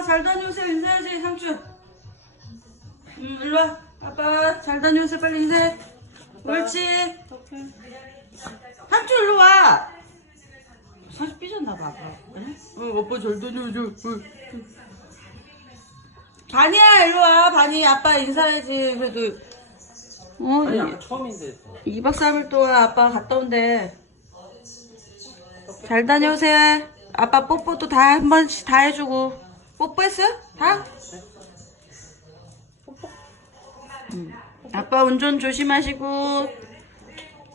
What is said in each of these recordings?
아빠 잘 다녀오세요 인사해야지 삼촌 음 일로 와. 아빠 잘 다녀오세요 빨리 인사해. 옳지. 삼촌 일로 와. 사실 삐졌나 봐 아빠. 응? 응 아빠 잘 다녀오세요. 응. 반이야 일로 와. 반이 아빠 인사해야지. 그래도. 어 아니 아까 처음인데 2박 3일 동안 아빠 갔다 온대. 잘 다녀오세요. 아빠 뽀뽀도 다 한 번씩 다 해주고. 뽀뽀했어요? 다? 응. 아빠 운전 조심하시고.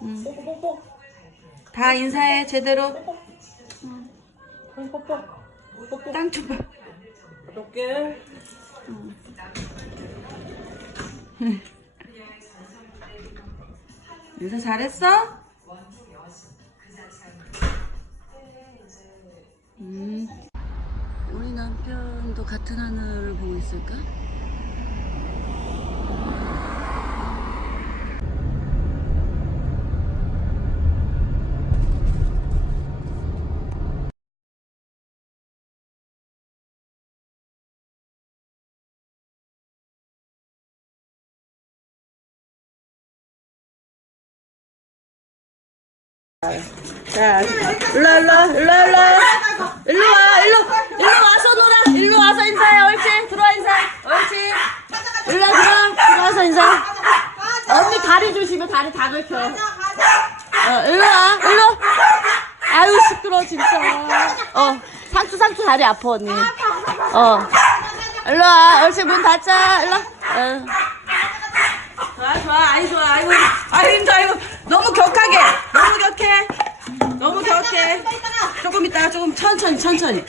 응. 뽀뽀뽀뽀 다 인사해, 제대로. 뽀뽀 뽀뽀 땅좀 봐. 가볍게 인사 잘했어? 음. 남편도 같은 하늘을 보고 있을까? 자, 일로 와, 일로 와, 일로 와, 일로 와. 일로 와, 조심해. 다리 다 긁혀. 어, 일로 와, 일로. 아유, 시끄러, 진짜. 어, 상추, 상추 다리 아파, 언니. 어. 일로 와. 옳지. 문 닫자. 일로. 와. 어. 좋아, 좋아. 아이, 좋아. 아이고. 아이, 힘들어. 아이고. 너무 격하게. 너무 격해. 너무 격해. 조금 있다가 조금 천천히, 천천히.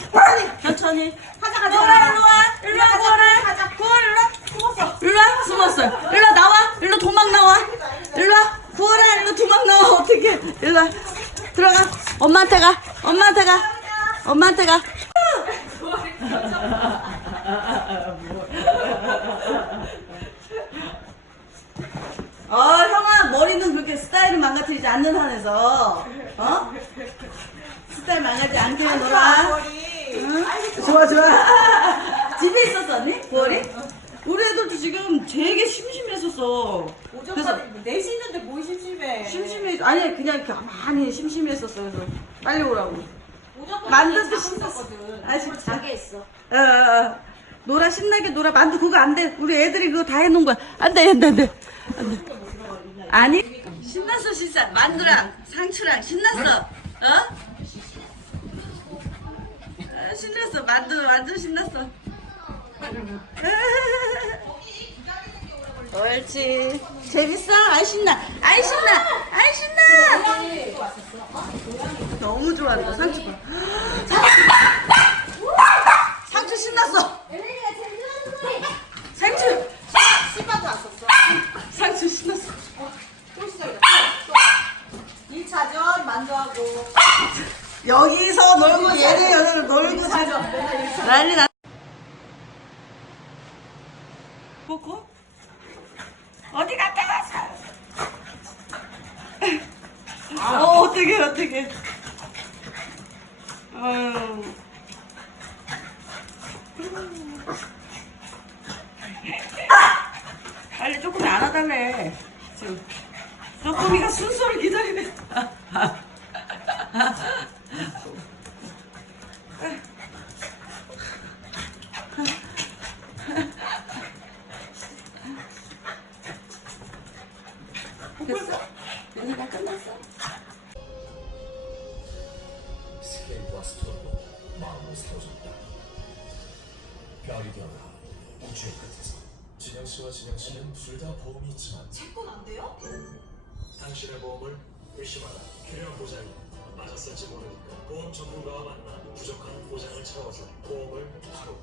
천천히. 가자 가자. 일로 와, 일로 와. 일로 와, 구월아. 가자. 구월, 일로 와. 숨었어. 일로 와. 숨었어. 일로 와, 나와. 일로 도망 나와. 일로 와. 구월아, 일로 도망 나와. 어떻게. 일로 와. 들어가. 엄마한테 가. 엄마한테 가. 엄마한테 가. 어, 형아, 머리는 그렇게 스타일을 망가뜨리지 않는 한에서, 어? 스타일 망가지 않게 놀아. 머리. 응? 좋아, 좋아. 집에 있었어, 언니? 9월이? 우리 애들도 지금 되게 심심했었어. 그래서 오전까지 내시 있는데 뭐 심심해. 심심해, 아니, 그냥 이렇게 많이 심심했었어. 그래서 빨리 오라고. 오전까지 만두도 자고 씻었어. 있었거든. 아, 진짜. 자게 있어. 어, 어, 어. 놀아, 신나게 놀아. 만두 그거 안 돼. 우리 애들이 그거 다 해놓은 거야. 안 돼, 안 돼, 안 돼. 안 돼. 아니? 신났어, 신나. 만두랑 상추랑 신났어. 어? 아, 신났어. 만두, 완전 신났어. 옳지. 재밌어? 아이, 신나. 아이, 신나. 아이, 신나. 너무 좋아한다, 상추 봐. 상추 신났어. 상추. 신발도 왔었어. 상추 신났어. 또 시작이다. 2차전 만두하고. 여기서 놀고 얘네 여기서 놀고 지금 난리 났. 뭐고? 어디 갔다 왔어? 어 어떻게 어떻게? 아유. 빨리 조금이 안아달래. 지금 조금이가 순서를 기다리네. 사로잡다. 별이 되어라 우주의 끝에서 진영 씨와 진영 씨는 둘 다 보험이 있지만 제건 안 돼요? 당신의 보험을 의심하라. 필요한 보장이 맞았을지 모르니까 보험 전문가와 만나 부족한 보장을 채워서 보험을 바로